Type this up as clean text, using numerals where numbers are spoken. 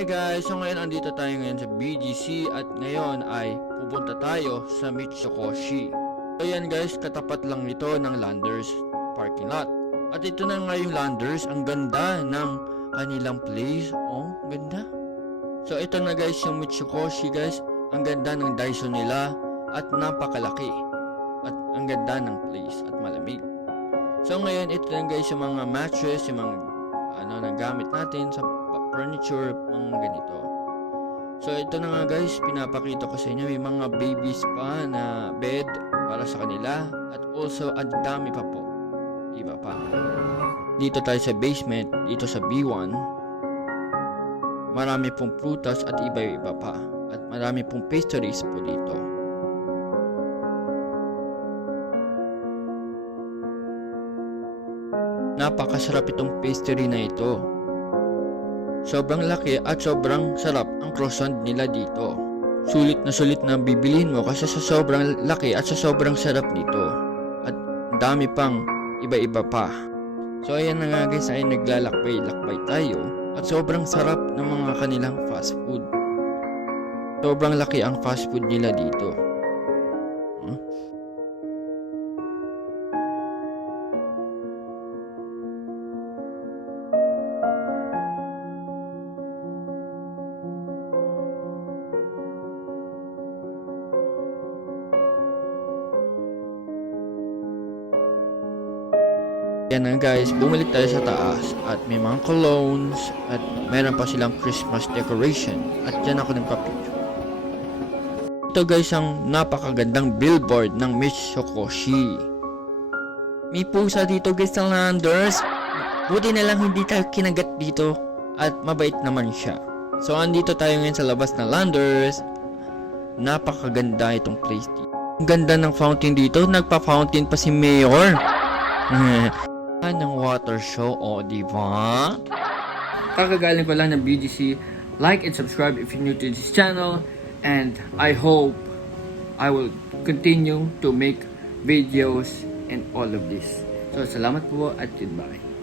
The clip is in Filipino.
Hey guys, so ngayon andito tayo ngayon sa BGC at ngayon ay pupunta tayo sa Mitsukoshi. So yan guys, katapat lang ito ng Landers parking lot. At ito na nga yung Landers, ang ganda ng kanilang place. Oh, ganda. So ito na guys yung Mitsukoshi guys, ang ganda ng Daiso nila at napakalaki. At ang ganda ng place at malamig. So ngayon ito na guys yung mga mattress, yung mga nagamit natin sa furniture, mga ganito. So ito na nga guys, pinapakita ko sa inyo, may mga babies pa na bed para sa kanila at also ang dami pa po, iba pa. Dito tayo sa basement, dito sa B1, marami pong prutas at iba-iba pa at marami pong pastries po dito. Napakasarap itong pastry na ito. Sobrang laki at sobrang sarap ang croissant nila dito. Sulit na bibilihin mo kasi sa sobrang laki at sa sobrang sarap dito. At dami pang iba-iba pa. So ayan na nga guys, ay naglalakbay-lakbay tayo. At sobrang sarap ng mga kanilang fast food. Sobrang laki ang fast food nila dito. Yan na guys, bumalik tayo sa taas at may mga colognes at meron pa silang Christmas decoration at dyan ako nagpa-picture. Ito guys ang napakagandang billboard ng Mitsukoshi. May pusa dito guys ng Landers. Buti na lang hindi tayo kinagat dito at mabait naman siya. So andito tayo ngayon sa labas ng Landers. Napakaganda itong place dito. Ang ganda ng fountain dito, nagpa-fountain pa si Mayor. Ng water show, o diba? Kakagaling ko lang ng BGC. Like and subscribe if you're new to this channel, and I hope I will continue to make videos and all of this. So salamat po at goodbye.